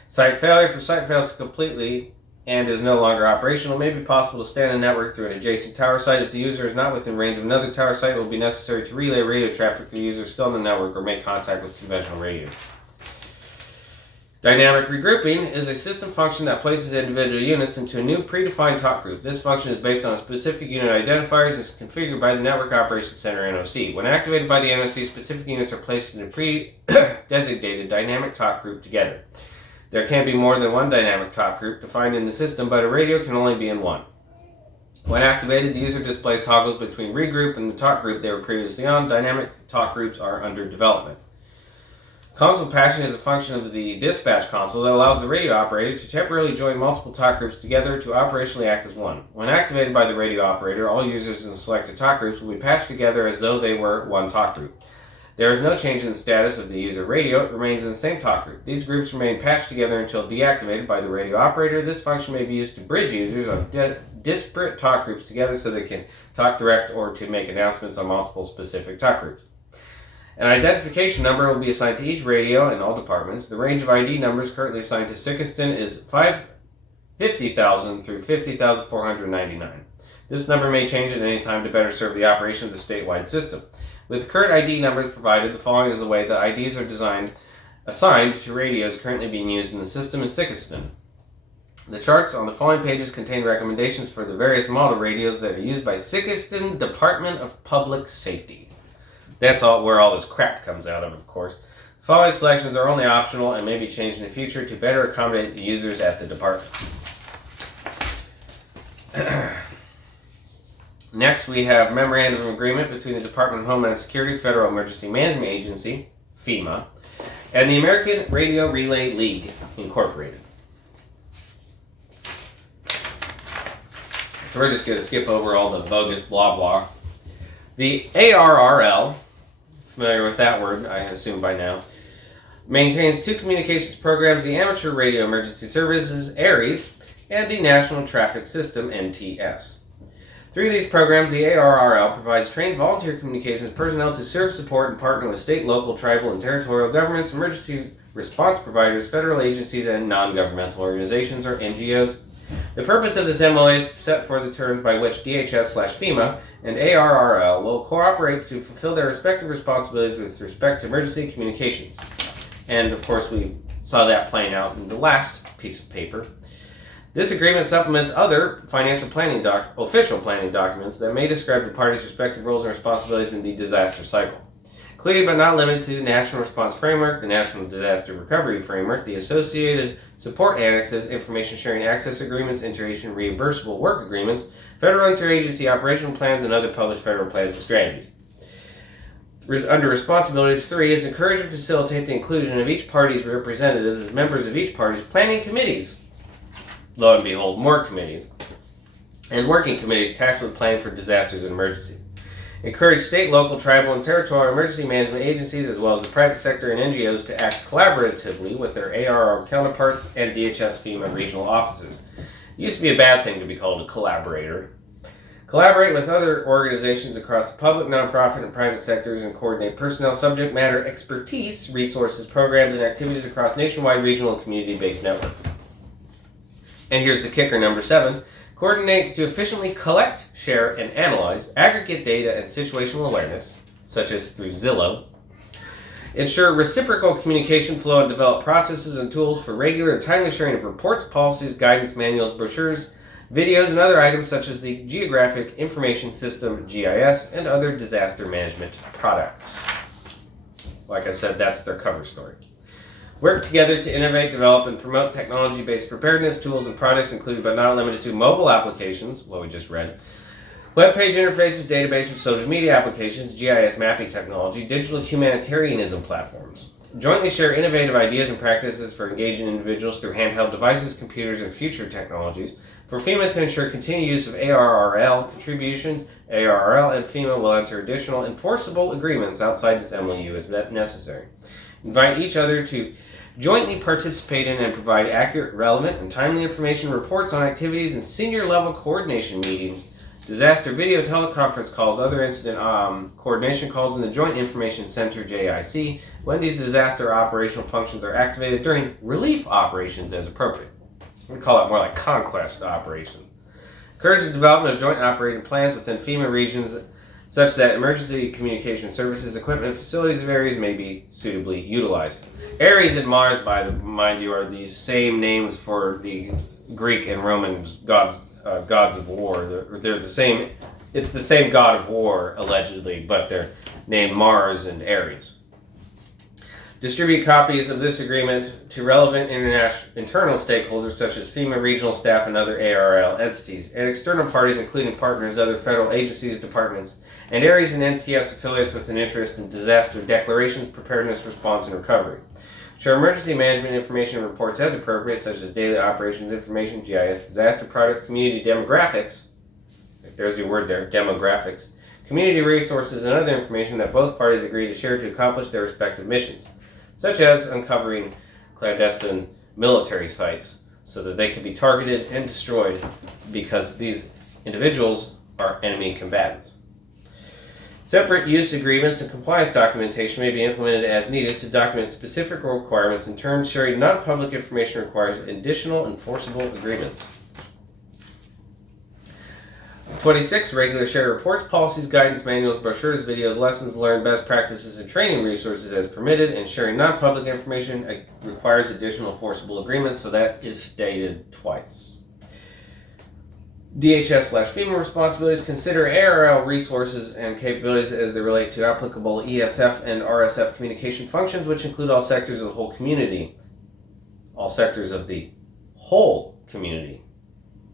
Site failure: for site fails completely and is no longer operational, it may be possible to stay on the network through an adjacent tower site. If the user is not within range of another tower site, it will be necessary to relay radio traffic through users still on the network or make contact with conventional radios. Dynamic regrouping is a system function that places individual units into a new predefined talk group. This function is based on specific unit identifiers and is configured by the Network Operations Center NOC. When activated by the NOC, specific units are placed in a pre-designated dynamic talk group together. There can be more than one dynamic talk group defined in the system, but a radio can only be in one. When activated, the user displays toggles between regroup and the talk group they were previously on. Dynamic talk groups are under development. Console patching is a function of the dispatch console that allows the radio operator to temporarily join multiple talk groups together to operationally act as one. When activated by the radio operator, all users in the selected talk groups will be patched together as though they were one talk group. There is no change in the status of the user radio. It remains in the same talk group. These groups remain patched together until deactivated by the radio operator. This function may be used to bridge users on disparate talk groups together so they can talk direct or to make announcements on multiple specific talk groups. An identification number will be assigned to each radio in all departments. The range of ID numbers currently assigned to Sikeston is 50,000 through 50,499. This number may change at any time to better serve the operation of the statewide system. With current ID numbers provided, the following is the way that IDs are assigned to radios currently being used in the system in Sikeston. The charts on the following pages contain recommendations for the various model radios that are used by Sikeston Department of Public Safety. That's where all this crap comes out of course. The following selections are only optional and may be changed in the future to better accommodate the users at the department. Next, we have Memorandum of Agreement between the Department of Homeland Security, Federal Emergency Management Agency, FEMA, and the American Radio Relay League, Incorporated. So we're just going to skip over all the bogus blah blah. The ARRL, familiar with that word, I assume by now, maintains two communications programs: the Amateur Radio Emergency Services, ARES, and the National Traffic System, NTS. Through these programs, the ARRL provides trained volunteer communications personnel to serve, support, and partner with state, local, tribal, and territorial governments, emergency response providers, federal agencies, and non-governmental organizations, or NGOs. The purpose of this MOA is to set forth the terms by which DHS/FEMA and ARRL will cooperate to fulfill their respective responsibilities with respect to emergency communications. And, of course, we saw that playing out in the last piece of paper. This agreement supplements other financial planning official planning documents that may describe the parties' respective roles and responsibilities in the disaster cycle, including but not limited to the National Response Framework, the National Disaster Recovery Framework, the associated support annexes, information sharing access agreements, inter-agency reimbursable work agreements, federal interagency operational plans, and other published federal plans and strategies. Under Responsibilities 3 is encourage and facilitate the inclusion of each party's representatives as members of each party's planning committees. Lo and behold, more committees. And working committees tasked with planning for disasters and emergencies. Encourage state, local, tribal, and territorial emergency management agencies as well as the private sector and NGOs to act collaboratively with their ARR counterparts and DHS FEMA regional offices. It used to be a bad thing to be called a collaborator. Collaborate with other organizations across the public, nonprofit, and private sectors and coordinate personnel, subject matter expertise, resources, programs, and activities across nationwide, regional, and community-based networks. And here's the kicker, number 7. Coordinate to efficiently collect, share, and analyze aggregate data and situational awareness, such as through Zillow. Ensure reciprocal communication flow and develop processes and tools for regular and timely sharing of reports, policies, guidance, manuals, brochures, videos, and other items such as the Geographic Information System, GIS, and other disaster management products. Like I said, that's their cover story. Work together to innovate, develop, and promote technology-based preparedness, tools, and products including but not limited to mobile applications, what we just read, web page interfaces, databases, social media applications, GIS mapping technology, digital humanitarianism platforms. Jointly share innovative ideas and practices for engaging individuals through handheld devices, computers, and future technologies. For FEMA to ensure continued use of ARRL contributions, ARRL and FEMA will enter additional enforceable agreements outside this MOU as necessary. Invite each other to jointly participate in and provide accurate, relevant, and timely information reports on activities and senior-level coordination meetings, disaster video teleconference calls, other incident coordination calls in the Joint Information Center, JIC, when these disaster operational functions are activated during relief operations as appropriate. We call it more like conquest operations. Encourage the development of joint operating plans within FEMA regions such that emergency communication services, equipment, and facilities of areas may be suitably utilized. Ares and Mars, mind you, are the same names for the Greek and Roman gods of war. They're the same. It's the same god of war, allegedly, but they're named Mars and Ares. Distribute copies of this agreement to relevant internal stakeholders such as FEMA regional staff and other ARRL entities, and external parties including partners, other federal agencies, departments, and Ares and NTS affiliates with an interest in disaster declarations, preparedness, response, and recovery. Share emergency management information and reports as appropriate, such as daily operations information, GIS, disaster products, community demographics, there's your word there, demographics, community resources, and other information that both parties agree to share to accomplish their respective missions, such as uncovering clandestine military sites so that they can be targeted and destroyed because these individuals are enemy combatants. Separate use agreements and compliance documentation may be implemented as needed to document specific requirements. In turn, sharing non-public information requires additional enforceable agreements. 26. Regular share reports, policies, guidance, manuals, brochures, videos, lessons learned, best practices, and training resources as permitted, and sharing non-public information requires additional enforceable agreements, so that is stated twice. DHS/FEMA responsibilities consider ARRL resources and capabilities as they relate to applicable ESF and RSF communication functions, which include all sectors of the whole community. All sectors of the whole community,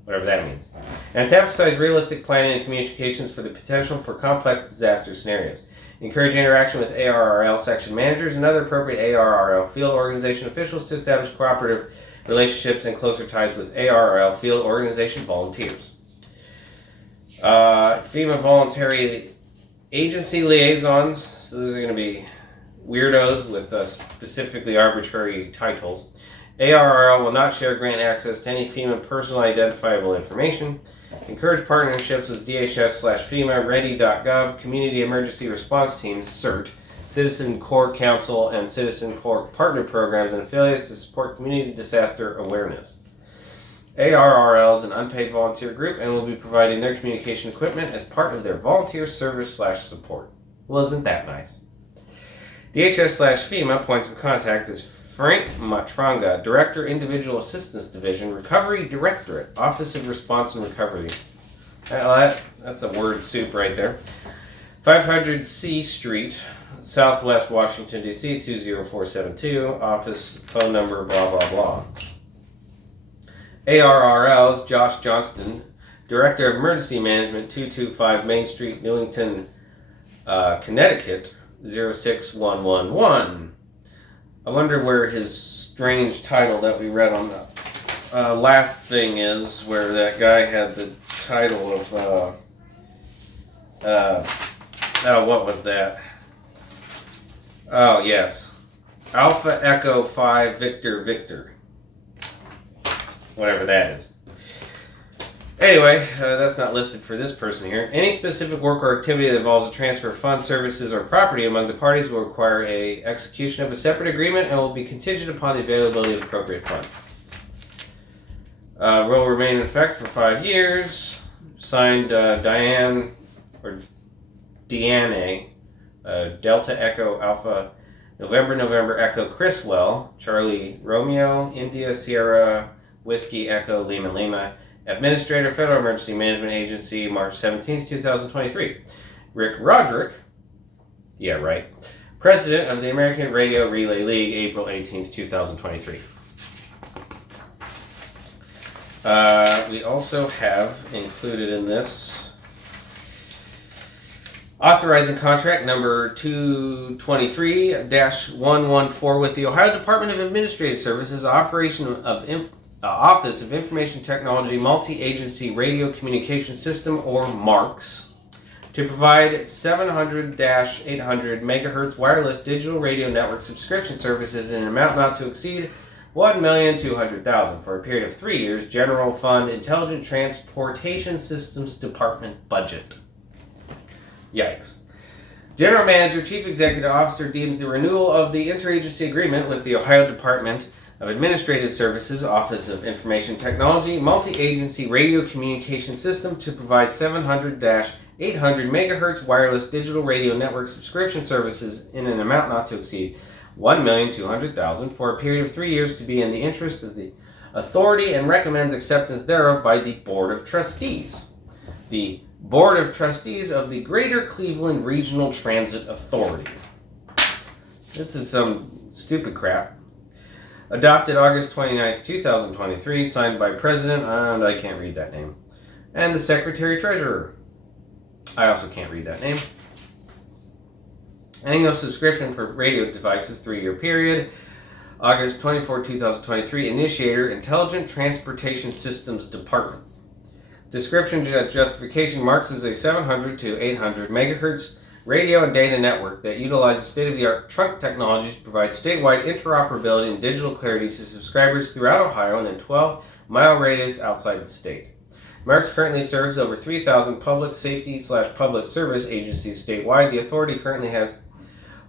whatever that means. And to emphasize realistic planning and communications for the potential for complex disaster scenarios. Encourage interaction with ARRL section managers and other appropriate ARRL field organization officials to establish cooperative relationships and closer ties with ARRL field organization volunteers. FEMA voluntary agency liaisons, so those are going to be weirdos with specifically arbitrary titles. ARRL will not share grant access to any FEMA personally identifiable information. Encourage partnerships with DHS/FEMA, Ready.gov, Community Emergency Response Teams, CERT, Citizen Corps Council, and Citizen Corps partner programs and affiliates to support community disaster awareness. ARRL is an unpaid volunteer group and will be providing their communication equipment as part of their volunteer service/support. Well, isn't that nice? DHS/FEMA points of contact is Frank Matranga, Director, Individual Assistance Division, Recovery Directorate, Office of Response and Recovery. That's a word soup right there. 500 C Street, Southwest Washington, D.C., 20472. Office, phone number, blah, blah, blah. ARRL's Josh Johnston, Director of Emergency Management, 225 Main Street, Newington, Connecticut, 06111. I wonder where his strange title that we read on the last thing is, where that guy had the title of, what was that? Oh, yes. Alpha Echo 5 Victor Victor. Whatever that is. Anyway, that's not listed for this person here. Any specific work or activity that involves a transfer of funds, services, or property among the parties will require a execution of a separate agreement and will be contingent upon the availability of appropriate funds. Will remain in effect for 5 years. Signed Deanne, Delta Echo Alpha November Echo Criswell, Charlie Romeo, India Sierra Whiskey Echo Lima, Administrator, Federal Emergency Management Agency, March 17, 2023. Rick Roderick, yeah, right, President of the American Radio Relay League, April 18, 2023. We also have included in this authorizing contract number 223-114 with the Ohio Department of Administrative Services, Office of Information Technology Multi-Agency Radio Communication System, or MARCS, to provide 700-800 MHz wireless digital radio network subscription services in an amount not to exceed $1,200,000 for a period of 3 years, General Fund Intelligent Transportation Systems Department budget. Yikes. General Manager, Chief Executive Officer deems the renewal of the interagency agreement with the Ohio Department of Administrative Services, Office of Information Technology, Multi-Agency Radio Communication System to provide 700-800 MHz wireless digital radio network subscription services in an amount not to exceed $1,200,000 for a period of 3 years to be in the interest of the authority and recommends acceptance thereof by the Board of Trustees. The Board of Trustees of the Greater Cleveland Regional Transit Authority. This is some stupid crap. Adopted August 29th, 2023, signed by President, and I can't read that name, and the Secretary-Treasurer. I also can't read that name. Annual subscription for radio devices, 3-year period. August 24, 2023, Initiator, Intelligent Transportation Systems Department. Description justification: MARCS is a 700 to 800 megahertz radio and data network that utilizes state-of-the-art trunk technologies to provide statewide interoperability and digital clarity to subscribers throughout Ohio and in 12-mile radius outside the state. MARCS currently serves over 3,000 public safety/public service agencies statewide. The authority currently has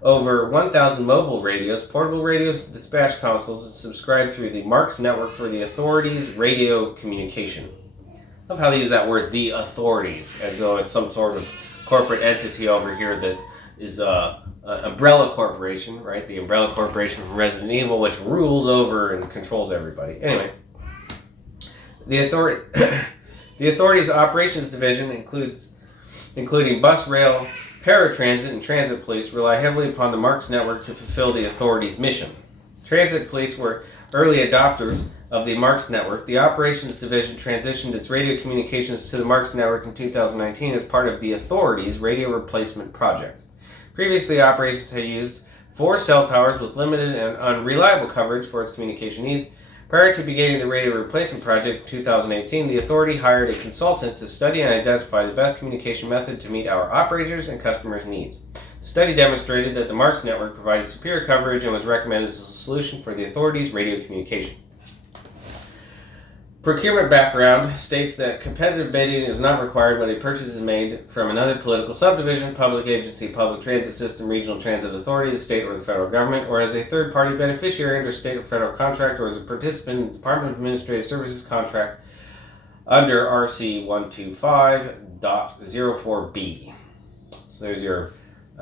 over 1,000 mobile radios, portable radios, dispatch consoles that subscribe through the MARCS network for the authority's radio communication. I love how they use that word, the authorities, as though it's some sort of corporate entity over here that is an umbrella corporation, right? The umbrella corporation from Resident Evil, which rules over and controls everybody. Anyway, the authority's operations division including bus, rail, paratransit, and transit police, rely heavily upon the MARCS network to fulfill the authority's mission. Transit police were early adopters of the MARCS network. The operations division transitioned its radio communications to the MARCS network in 2019 as part of the authority's radio replacement project. Previously, operations had used 4 cell towers with limited and unreliable coverage for its communication needs. Prior to beginning the radio replacement project in 2018, the authority hired a consultant to study and identify the best communication method to meet our operators and customers' needs. The study demonstrated that the MARCS network provided superior coverage and was recommended as a solution for the authority's radio communication. Procurement background states that competitive bidding is not required when a purchase is made from another political subdivision, public agency, public transit system, regional transit authority, the state or the federal government, or as a third-party beneficiary under state or federal contract, or as a participant in the Department of Administrative Services contract under RC 125.04B. So there's your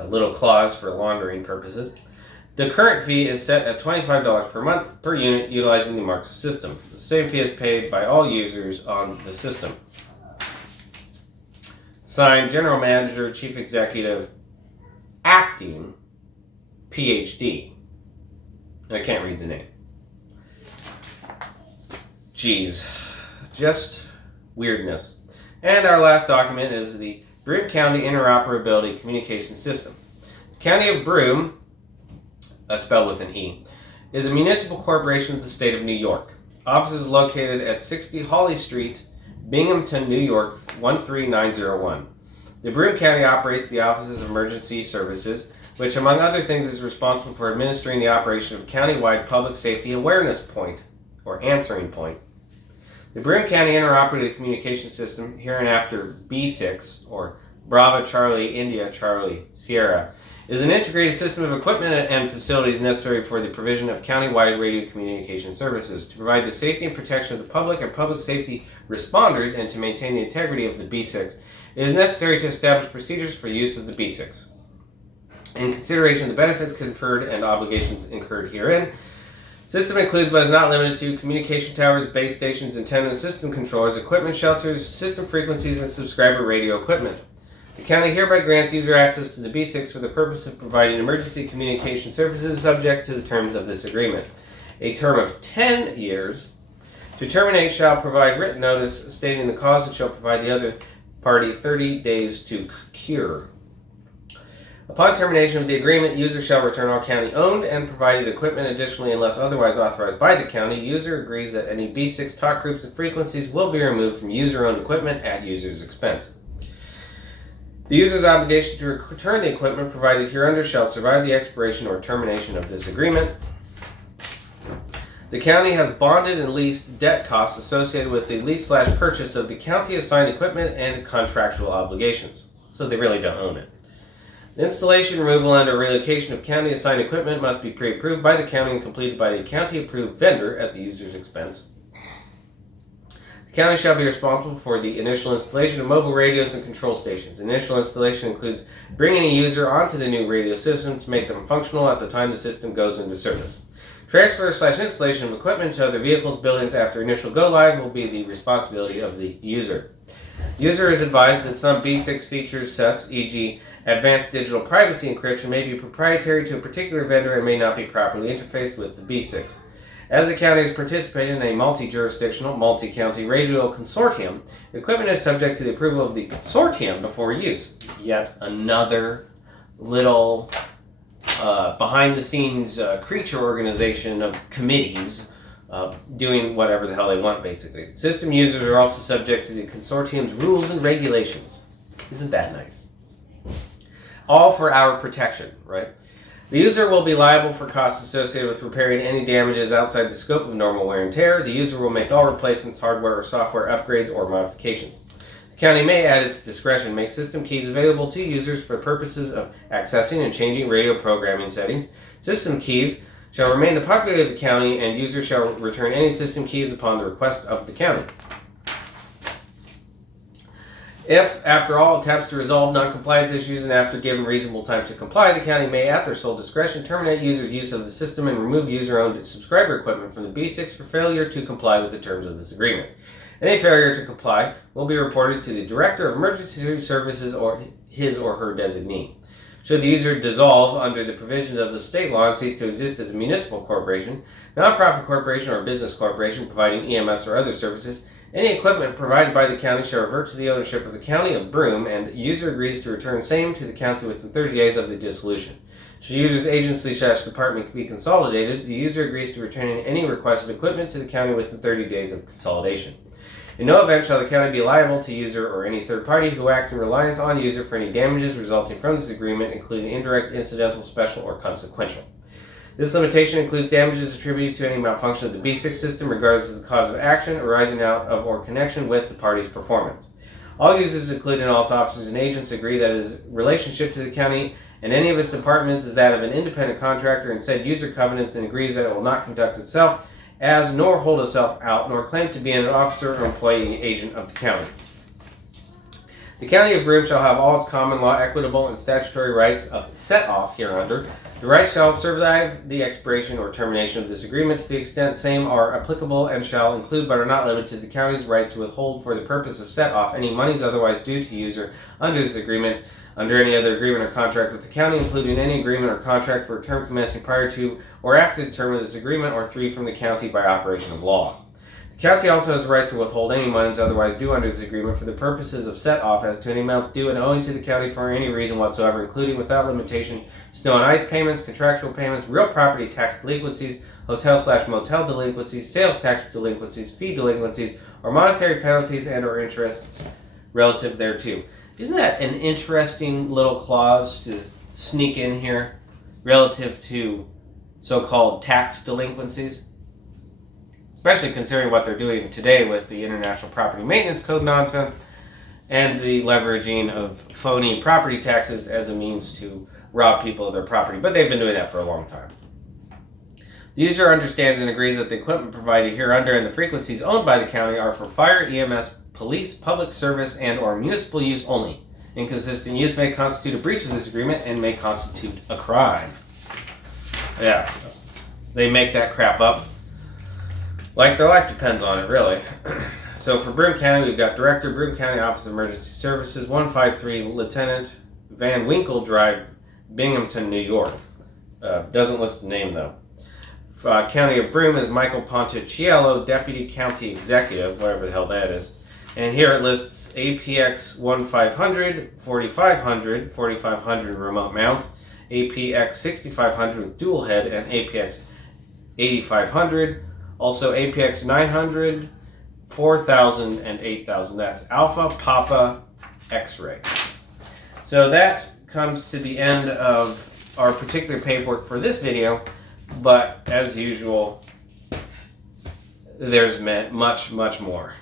little clause for laundering purposes. The current fee is set at $25 per month per unit utilizing the MARCS system. The same fee is paid by all users on the system. Signed, General Manager, Chief Executive, Acting, PhD. And I can't read the name. Geez, just weirdness. And our last document is the Broome County Interoperability Communication System. The County of Broome, spelled with an E, is a municipal corporation of the state of New York. Offices located at 60 Hawley Street, Binghamton, New York 13901. The Broome County operates the Offices of Emergency Services, which among other things is responsible for administering the operation of a countywide public safety awareness point, or answering point. The Broome County Interoperative Communication System, hereinafter B6, or Bravo Charlie India Charlie Sierra, is an integrated system of equipment and facilities necessary for the provision of countywide radio communication services, to provide the safety and protection of the public and public safety responders, and to maintain the integrity of the B6. It is necessary to establish procedures for the use of the B6. In consideration of the benefits conferred and obligations incurred herein, system includes but is not limited to communication towers, base stations, antennas, system controllers, equipment shelters, system frequencies, and subscriber radio equipment. The county hereby grants user access to the B6 for the purpose of providing emergency communication services subject to the terms of this agreement. A term of 10 years. To terminate shall provide written notice stating the cause and shall provide the other party 30 days to cure. Upon termination of the agreement, user shall return all county-owned and provided equipment. Additionally, unless otherwise authorized by the county, user agrees that any B6 talk groups and frequencies will be removed from user-owned equipment at user's expense. The user's obligation to return the equipment provided hereunder shall survive the expiration or termination of this agreement. The county has bonded and leased debt costs associated with the lease/purchase of the county-assigned equipment and contractual obligations, so they really don't own it. The installation, removal, and or relocation of county-assigned equipment must be pre-approved by the county and completed by a county-approved vendor at the user's expense. The county shall be responsible for the initial installation of mobile radios and control stations. Initial installation includes bringing a user onto the new radio system to make them functional at the time the system goes into service. Transfer/installation of equipment to other vehicles, buildings after initial go-live will be the responsibility of the user. User is advised that some B6 features sets, e.g. advanced digital privacy encryption, may be proprietary to a particular vendor and may not be properly interfaced with the B6. As the county is participating in a multi-jurisdictional, multi-county radio consortium, equipment is subject to the approval of the consortium before use. Yet another little behind-the-scenes creature organization of committees doing whatever the hell they want, basically. System users are also subject to the consortium's rules and regulations. Isn't that nice? All for our protection, right? The user will be liable for costs associated with repairing any damages outside the scope of normal wear and tear. The user will make all replacements, hardware or software upgrades, or modifications. The county may, at its discretion, make system keys available to users for purposes of accessing and changing radio programming settings. System keys shall remain the property of the county, and users shall return any system keys upon the request of the county. If, after all attempts to resolve non-compliance issues and after given reasonable time to comply, the county may, at their sole discretion, terminate users' use of the system and remove user-owned subscriber equipment from the B6 for failure to comply with the terms of this agreement. Any failure to comply will be reported to the Director of Emergency Services or his or her designee. Should the user dissolve under the provisions of the state law and cease to exist as a municipal corporation, nonprofit corporation, or business corporation providing EMS or other services, any equipment provided by the county shall revert to the ownership of the County of Broome, and user agrees to return same to the county within 30 days of the dissolution. Should user's agency/department be consolidated, the user agrees to return any requested equipment to the county within 30 days of consolidation. In no event shall the county be liable to user or any third party who acts in reliance on user for any damages resulting from this agreement, including indirect, incidental, special, or consequential. This limitation includes damages attributed to any malfunction of the B6 system, regardless of the cause of action arising out of or connection with the party's performance. All users, including all its officers and agents, agree that its relationship to the county and any of its departments is that of an independent contractor, and said user covenants, and agrees that it will not conduct itself as, nor hold itself out, nor claim to be an officer or employee agent of the county. The County of Broome shall have all its common law, equitable, and statutory rights of set off hereunder. The rights shall survive the expiration or termination of this agreement to the extent same are applicable, and shall include but are not limited to the county's right to withhold for the purpose of set off any monies otherwise due to user under this agreement, under any other agreement or contract with the county, including any agreement or contract for a term commencing prior to or after the term of this agreement, or 3 from the county by operation of law. The county also has the right to withhold any monies otherwise due under this agreement for the purposes of set off as to any amounts due and owing to the county for any reason whatsoever, including without limitation snow and ice payments, contractual payments, real property tax delinquencies, hotel/motel delinquencies, sales tax delinquencies, fee delinquencies, or monetary penalties and or interests relative thereto. Isn't that an interesting little clause to sneak in here relative to so-called tax delinquencies? Especially considering what they're doing today with the International Property Maintenance Code nonsense and the leveraging of phony property taxes as a means to rob people of their property. But they've been doing that for a long time. The user understands and agrees that the equipment provided hereunder and the frequencies owned by the county are for fire, EMS, police, public service, and or municipal use only. Inconsistent use may constitute a breach of this agreement and may constitute a crime. Yeah, they make that crap up like their life depends on it, really. So for Broome County, we've got Director, Broome County Office of Emergency Services, 153 Lieutenant Van Winkle Drive, Binghamton, New York. Doesn't list the name, though. County of Broome is Michael Ponticello, Deputy County Executive, whatever the hell that is. And here it lists APX 1500, 4500, 4500 remote mount, APX 6500 with dual head, and APX 8500. Also APX 900, 4000, and 8000. That's Alpha Papa X-Ray. So that comes to the end of our particular paperwork for this video, but as usual, there's much, much more.